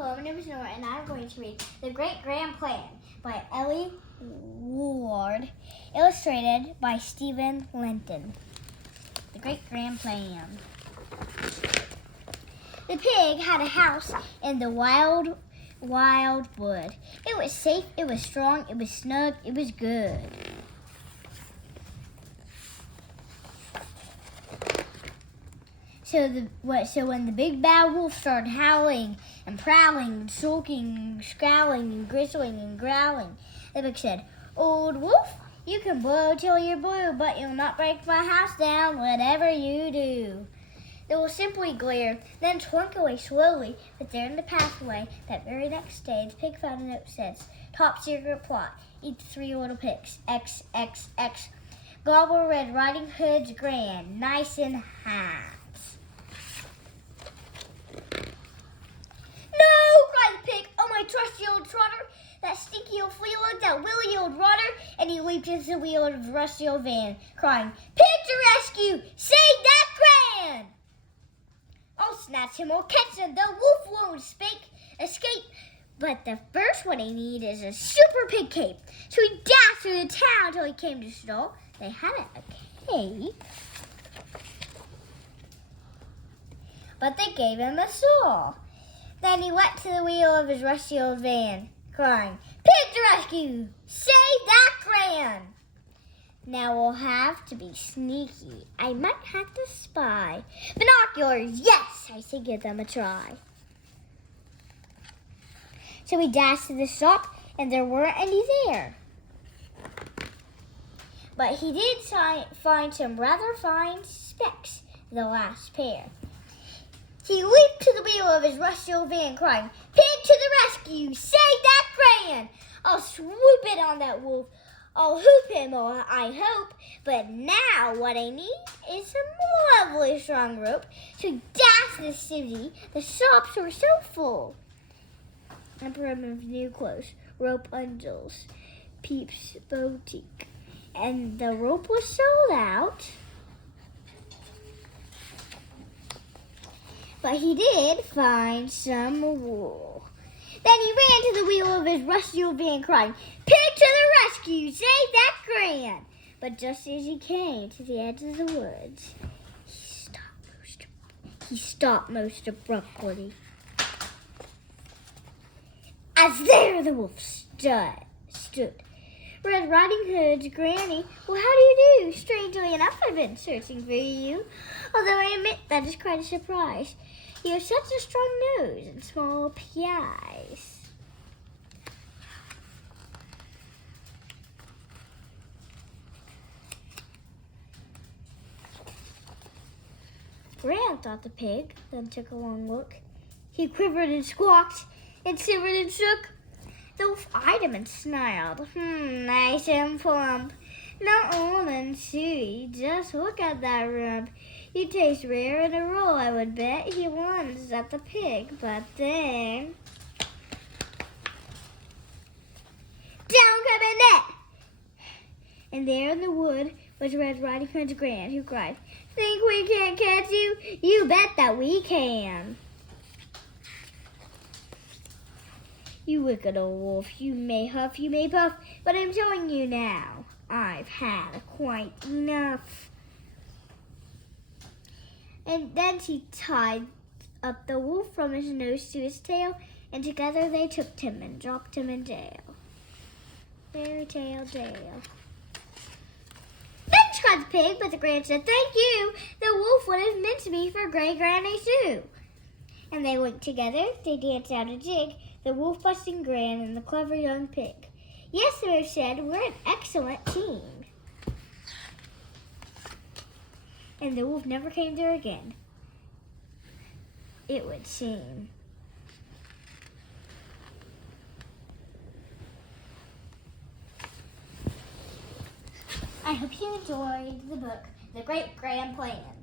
Hello, my name is Norah, and I'm going to read The Great Gran Plan by Elli Woollard, illustrated by Lenton. The Great Gran Plan. The pig had a house in the wild wood. It was safe, it was strong, it was snug, it was good. So when the big bad wolf started howling and prowling and sulking and scowling and gristling and growling, the pig said, "Old wolf, you can blow till you're blue, but you'll not break my house down, whatever you do." The wolf simply glared, then slunk away slowly, but there in the pathway that very next day, the pig found a note that says, "Top secret plot, eat the 3 little pigs, XXX. Gobble Red Riding Hood's Gran, nice and hot." "No!" cried the pig. "Oh, my trusty old trotter, that stinky old flea lug, that willy old rotter!" And he leaped into the wheel of the rusty old van, crying, "Pig to rescue! Save that Gran! I'll snatch him, I'll catch him, the wolf won't escape. But the first one I need is a super pig cape." So he dashed through the town till he came to a stall. They hadn't a cape, but they gave him a saw. Then he went to the wheel of his rusty old van, crying, "Pig to rescue! Save that Gran!" Now we'll have to be sneaky. I might have to spy. Binoculars, yes! I say give them a try. So he dashed to the shop, and there weren't any there. But he did find some rather fine specs, the last pair. He leaped to the wheel of his rusty old van, crying, "Pig to the rescue! Save that Gran! I'll swoop in on that wolf. I'll hoop him, I hope. But now what I need is some lovely strong rope to dash the city. The shops were so full. Emperor of new clothes, rope undles, Peep's boutique. And the rope was sold out. But he did find some wool. Then he ran to the wheel of his rusty old van, crying, "Pig to the rescue! Save that Gran!" But just as he came to the edge of the woods, he stopped most abruptly. As there the wolf stood. "Red Riding Hood's Granny, well, how do you do? Strangely enough, I've been searching for you. Although I admit that is quite a surprise. You have such a strong nose and small eyes." Gran thought the pig, then took a long look. He quivered and squawked and shivered and shook. The wolf eyed him and snarled, "Nice and plump. Not old and chewy. Just look at that rump. You taste rare in a roll, I would bet." He lunged at the pig, but then down came a net. And there in the wood was Red Riding Hood's Gran, who cried, "Think we can't catch you? You bet that we can. You wicked old wolf, you may huff, you may puff, but I'm telling you now, I've had quite enough." And then she tied up the wolf from his nose to his tail, and together they took him and dropped him in jail. Fairy tale jail. "Thanks," cried the pig, but the Gran said, "Thank you. The wolf would have meant to me for Great Granny too." And they went together, they danced out a jig, the wolf busting Gran and the clever young pig. Yes, they said, "We're an excellent team." And the wolf never came there again, it would seem. I hope you enjoyed the book, The Great Gran Plan.